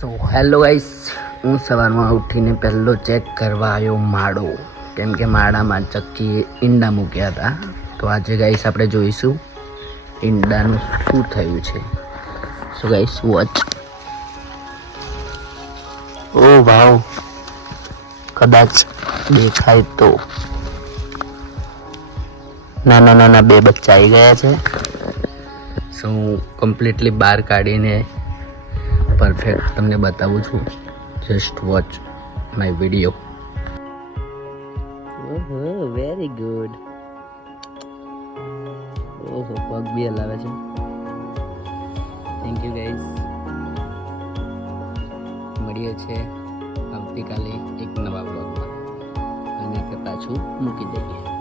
So hello guys, હું સવારમાં ઉઠીને પહેલો ચેક કરવા આવ્યો માળો, કેમ કે માળામાં ચક્કીએ ઈંડા મૂક્યા હતા. તો આજે ગાઈસ આપણે જોઈશું ઈંડાનું શું થયું છે. So guys watch. ઓ વાવ, કદાચ દેખાય તો નાના નાના બે બચ્ચા આવી ગયા છે. સો હું કમ્પ્લીટલી બહાર કાઢીને પરફેક્ટ તમને બતાવું છું. Just watch my video. ઓહો, વેરી ગુડ. ઓહો, પગ બી હલાવે છે. Thank you guys. મળીએ છે આવતીકાલે એક નવા બ્લોગમાં, અને પાછું મૂકી દઈએ.